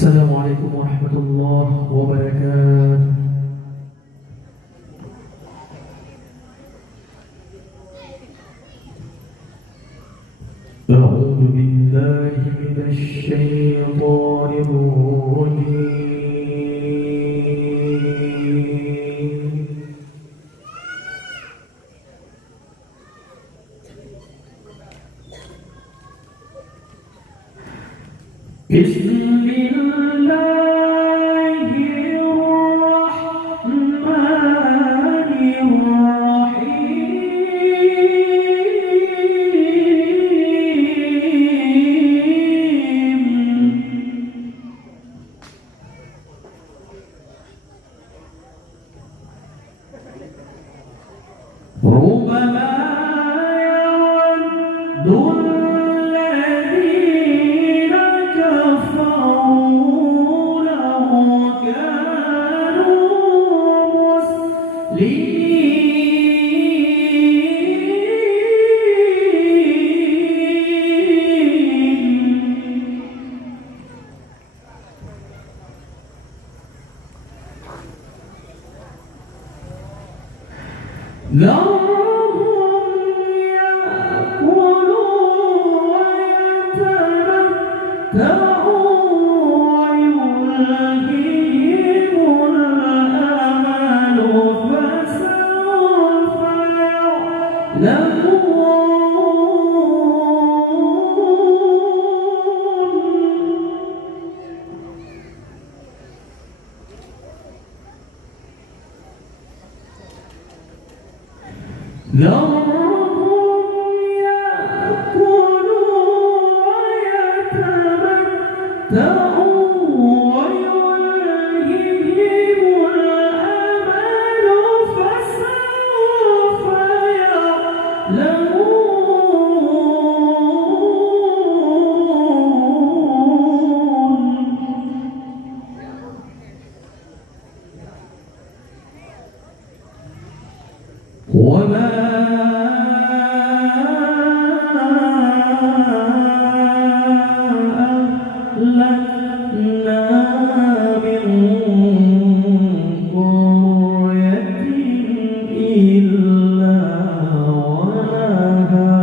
السلام عليكم ورحمة الله وبركاته. أعوذ بالله من الشيطان الرجيم. بسم الله الرحمن الرحيم. ربما يود الذين كفروا لو كانوا مسلمين ذرهم يأكلوا ويتمتعوا ويلههم الأمل فسوف يعلمون. ذرهم يأكلوا ويتمتعوا ويلههم الأمل فسوف يعلمون. وما أهلكنا من قرية إلا ولها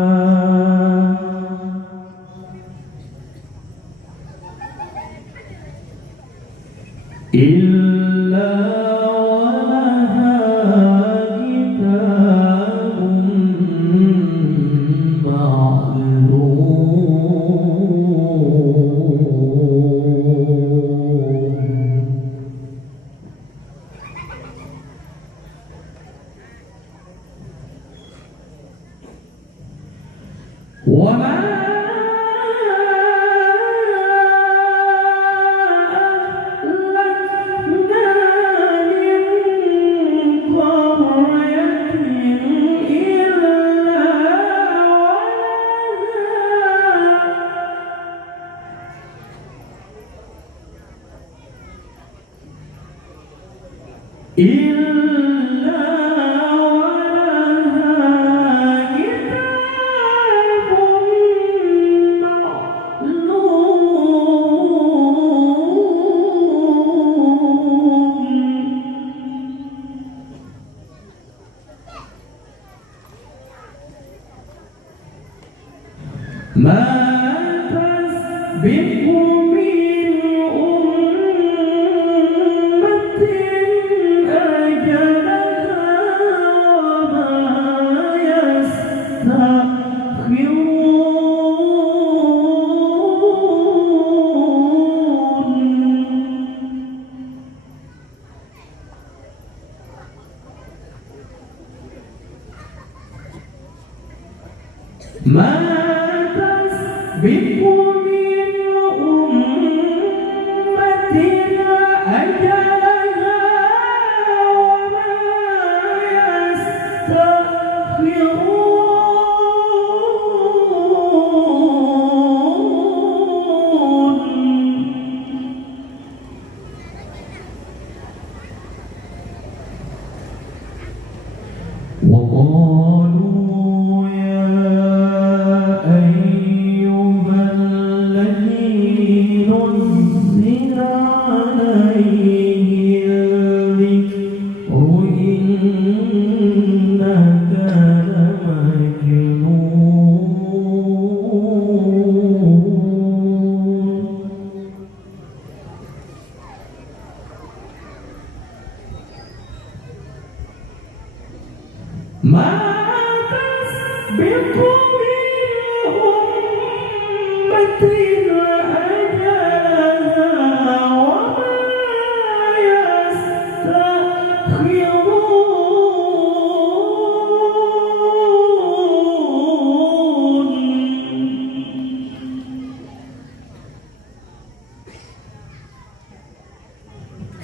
وما أهلكنا من قرية إلا ما تسبق من أمة أجلها وما يستأخرون. ما تسبق من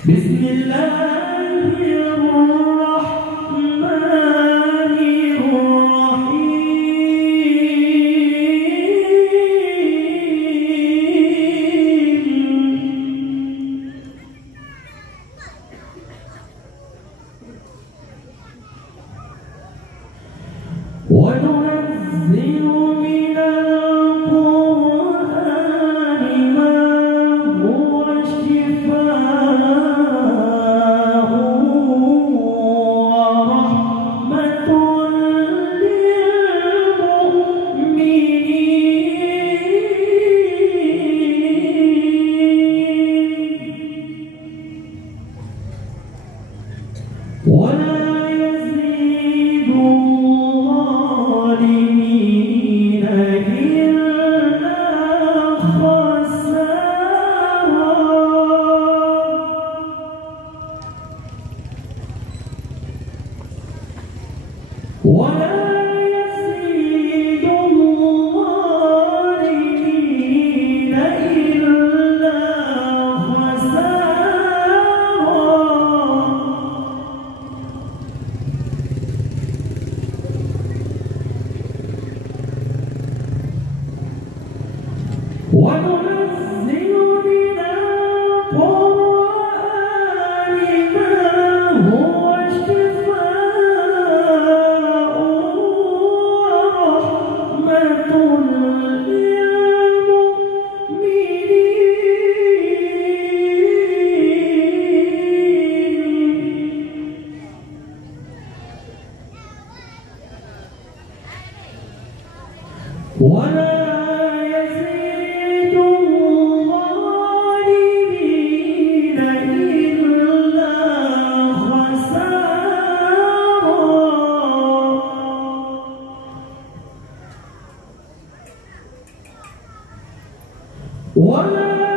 بسم الله الرحمن الرحيم وننزل من القرآن ما هو شفاء ورحمة للمؤمنين ولا يزيد الظالمين إلا خسارا ولا يزيد الظالمين إلا خسارا وننزل من القرآن ما هو شفاء ورحمة للمؤمنين ولا يزيد الظالمين إلا خسارا ولا